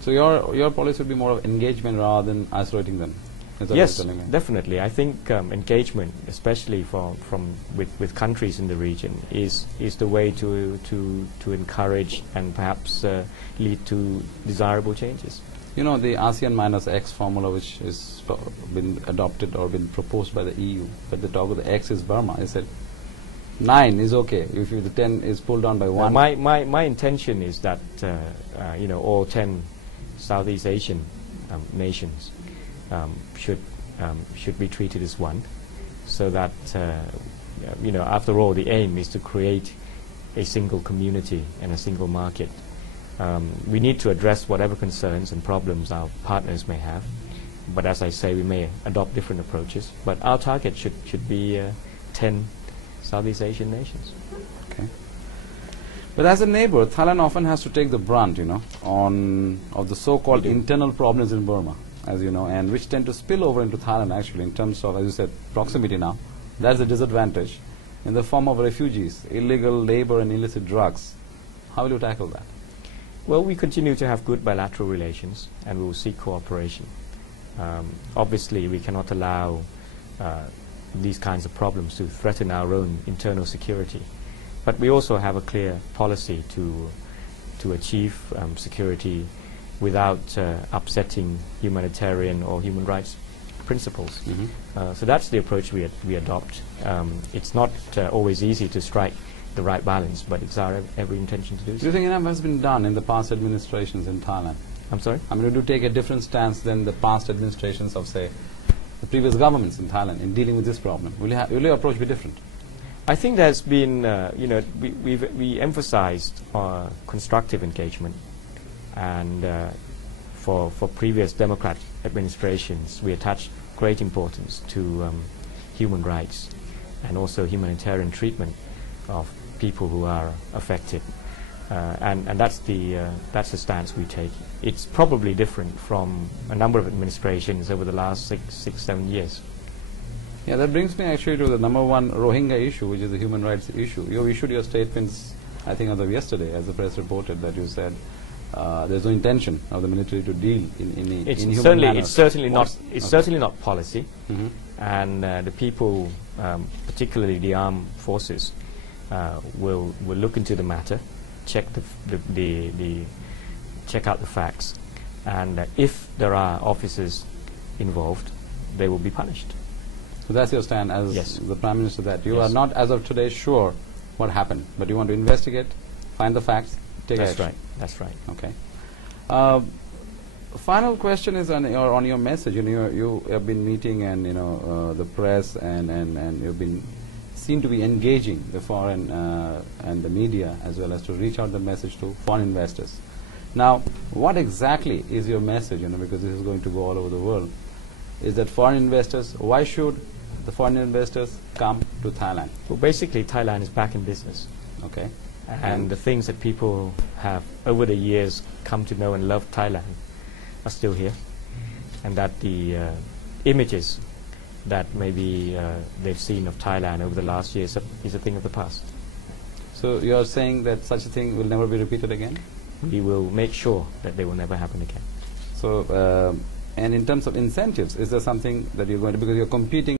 So your policy would be more of engagement rather than isolating them. Is that Yes, what you're telling me? definitely. I think engagement, especially with countries in the region, is the way to encourage and perhaps lead to desirable changes. You know, the ASEAN minus X formula, which has been adopted or been proposed by the EU, but the talk of the X is Burma. I said 9 is okay if the 10 is pulled down by 1. My intention is that you know, all 10 Southeast Asian nations should be treated as one, so that you know, after all, the aim is to create a single community and a single market. We need to address whatever concerns and problems our partners may have, but as I say, we may adopt different approaches, but our target should be 10 Southeast Asian nations. Okay. But as a neighbor, Thailand often has to take the brunt, you know, of the so-called internal problems in Burma, as you know, and which tend to spill over into Thailand actually in terms of, as you said, proximity now. That's a disadvantage in the form of refugees, illegal labor and illicit drugs. How will you tackle that? Well, we continue to have good bilateral relations, and we will seek cooperation. Obviously, we cannot allow these kinds of problems to threaten our own internal security. But we also have a clear policy to achieve security without upsetting humanitarian or human rights principles. So that's the approach we adopt. It's not always easy to strike the right balance, but it's our every intention to do so. Do you think enough has been done in the past administrations in Thailand? I'm sorry? I mean, would you take a different stance than the past administrations of, say, the previous governments in Thailand in dealing with this problem? Will your approach be different? I think there's been, you know, we emphasized constructive engagement, and for previous democratic administrations, we attached great importance to human rights and also humanitarian treatment of people who are affected, and that's the stance we take. It's probably different from a number of administrations over the last 6-7 years. Yeah, that brings me actually to the number one Rohingya issue, which is the human rights issue. You issued your statements, I think, as of yesterday, as the press reported, that you said there's no intention of the military to deal in human manner. It's certainly not policy, and the people, particularly the armed forces, will look into the matter, check check out the facts, and if there are officers involved, they will be punished. So that's your stand as Yes. the Prime Minister, that you Yes. are not, as of today, sure what happened, but you want to investigate, find the facts, take action. That's right. Okay. Final question is on your message. You know, you have been meeting and the press and you've been seem to be engaging the foreign and the media as well as to reach out the message to foreign investors. Now, what exactly is your message? You know, because this is going to go all over the world. Is that foreign investors? Why should the foreign investors come to Thailand? Well, basically, Thailand is back in business. Okay. And the things that people have over the years come to know and love Thailand are still here, and that the images that maybe they've seen of Thailand over the last years is a thing of the past. So you are saying that such a thing will never be repeated again? We will make sure that they will never happen again. So, and in terms of incentives, is there something that you're going to, because you're competing